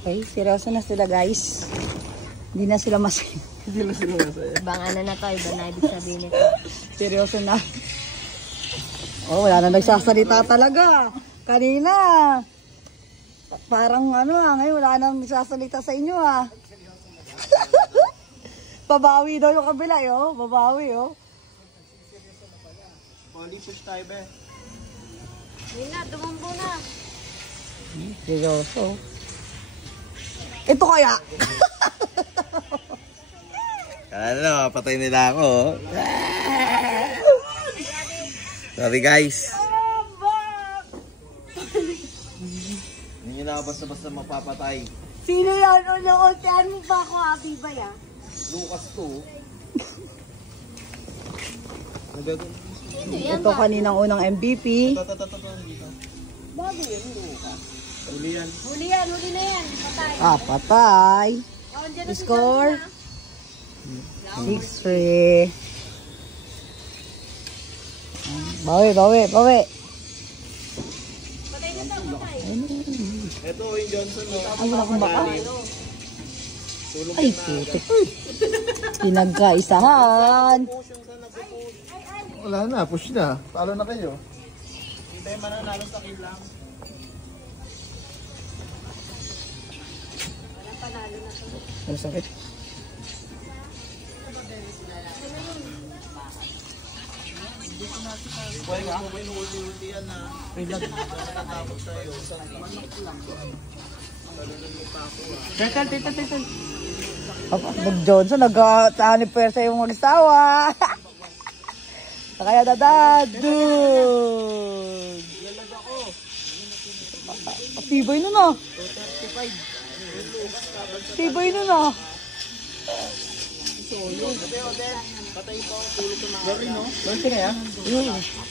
Okay, seryoso na sila guys. Hindi na sila masaya. Hindi na sila masaya. Ibang ano na to, iba na ibig sabihin nito. Seryoso na. Oh, wala na nagsasalita talaga. Kanina. Parang ano ngayon wala na nagsasalita sa inyo Babawi daw yung kabila babawi Poli, push tayo be. Hindi na, tumumbo na. Seryoso. Ito kaya. Ano, patay nila ako. Sorry guys. Hindi nyo na basta-basta mapapatay. Sino yan? Ultihan mo pa ako, Abi ba ya? Lucas to. Ito kaninang unang MVP. Bago yan, Lucas. Huli yan. Huli na yan. Patay. Patay. Oh, andyan na si Score. Johnson, 6-3. Bawi. Patay na daw, patay. Ito yung Johnson. Ay, wala kong baka. Ay, putik. Pinagkaisahan. Wala na, push na. Talo na kayo. Hindi tayo mananalo sa kill lang. Ang sakit. Buhay ka mo ulti-ulti yan na. Natatapos tayo. Talunan mo pa ako Titan. Pag Johnson, nag-tahanip pwersa yung mag-asawa. Kaya dadadun. Tibay nun Tibay nun Patay po, tulog ko na. Gari no? Bante na yan?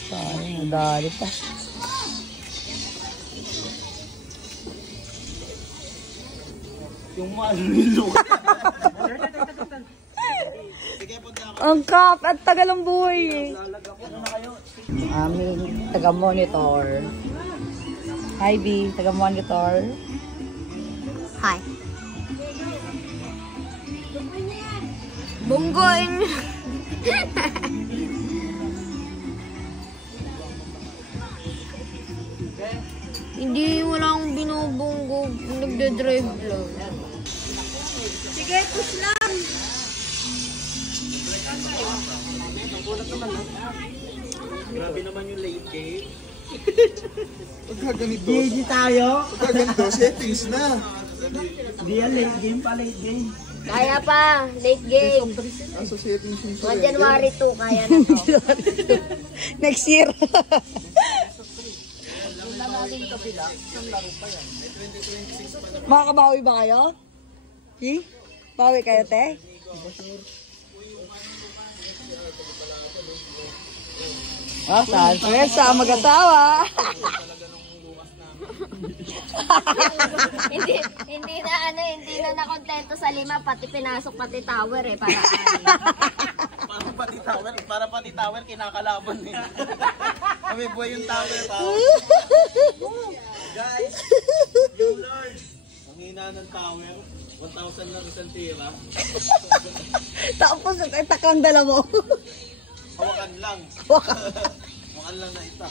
Sayang, nadali pa. Yung malo yung Lucas. Ang kap at tagal ang buhay Aming taga-monitor. Hi B, taga-monitor. Hi. Bunggoing. Hindi, wala akong binubunggo. Nagde-drive lang. Sige, push lang. Grabe naman yung late game. Pagkaganito. GG tayo. Pagkaganito, settings na. Hindi yan, late game pa, late game. Kaya pa, late game. Asa settings yung Mga January 2, kaya na to. Next year. Makakabawi ba kayo? Bawi kayo, te? Saan? Sa mag-asawa. hindi na nakontento sa 5, pati pinasok pati tower para Para pati tower kinakalaban eh. Kami buhay yung tower Guys, yung Lord. Ang hina ng tower, 1,000 lang isang tira. Tapos, takang dala mo. Hawakan lang. Hawakan lang na isa.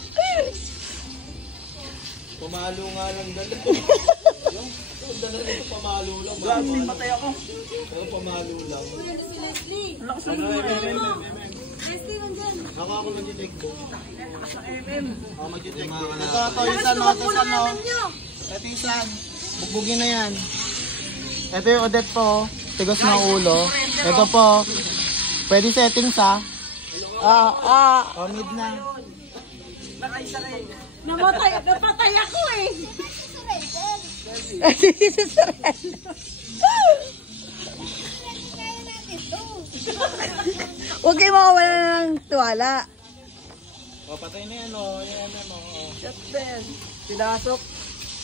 Pamalo nga lang dala. Yung dala nito pamalo lang. Grabe, patay ako. Pero pamalo lang. si Leslie. Lakas ng Leslie, nandyan. Ako mag-detect ko. Lakas ng MM. Ako mag-detect ko. Ito, isan. Ito isan. Bugbugin na yan. Ito yung Odette po. Tigos ng ulo. Ito po. Pwede settings mid na. Napatay ako eh. Huwag kayo makawala ng tuwala. Patay na yan Yan Shot din. Pinasok.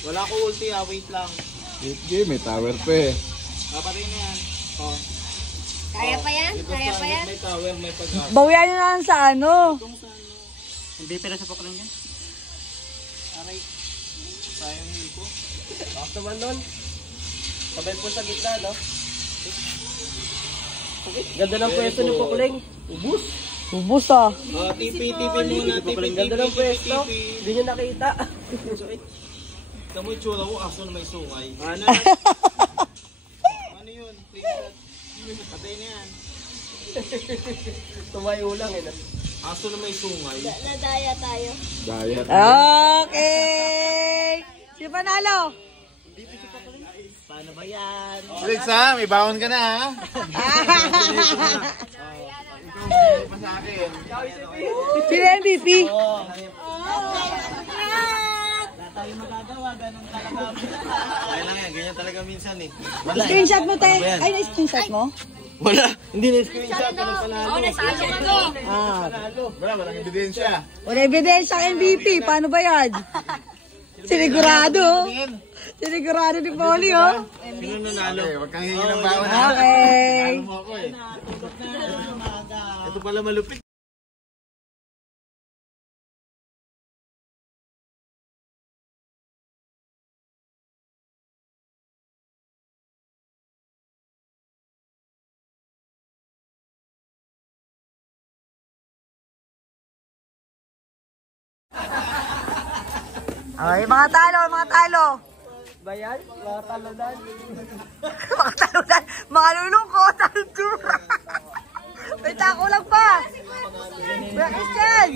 Wala ko ulti wait lang. Late game, may tower pa eh. Patay na yan. Kaya pa yan? Kaya pa yan? May tower, may pag-asa. Bawian nyo na lang sa ano. Hindi pala sa paklang yan. Aray. Sayang yun po. Bakit naman nun? Sabay po sa gitna, no? Ganda ng pwesto ni Pukling. Ubus. Ubus ah. TP muna. Ganda ng pwesto. Hindi nyo nakita. Tamo yung tsura ko, aso na may sungay. Ano? Ano yun? Patay na yan. Tumayo lang eh. Aso na may sungay. Nadaya tayo. Okay. Si Panalo. Paano ba yan? Alex ha, may baon ka na ha. Pa sa akin. Sino MVP? Wala tayo magagawa, ganun talaga. Kaya lang yan, ganyan talaga minsan eh. Screenshot mo, te. Ay, na-screenshot mo? Wala, hindi na-screenshot. Walang panalo. Oo, nasasya ko. Walang ebidensya. Wala ebidensya MVP. Paano ba yan? Sinigurado. Sinigurado ni Polly, oh. Sino nanalo? Huwag kang hingin ng baon ha. Okay. Ano mo ako eh. Ito pala malupit. Okay, mga talo, mga talo. Bayan? Mga talunan. Mga talunan. Mga lulungkot. Altura. May tako lang pa. Kuya Christian.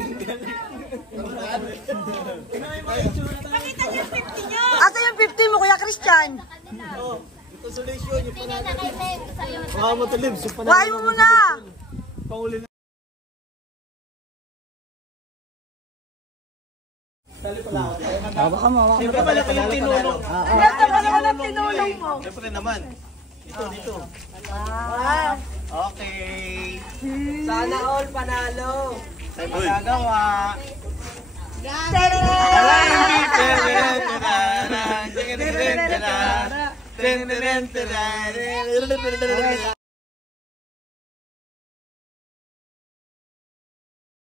Asa yung 50 mo, Kuya Christian? Ito solution. Hindi na nakaitin sa'yo. Baka matalib. Kuhain mo muna. Panguli na. Baka mo. Siyempre malaki yung tinulong. Ito pa naman ang tinulong mo. Siyempre naman. Dito. Okay. Sana all panalo. Sa'yo magagawa. Tara!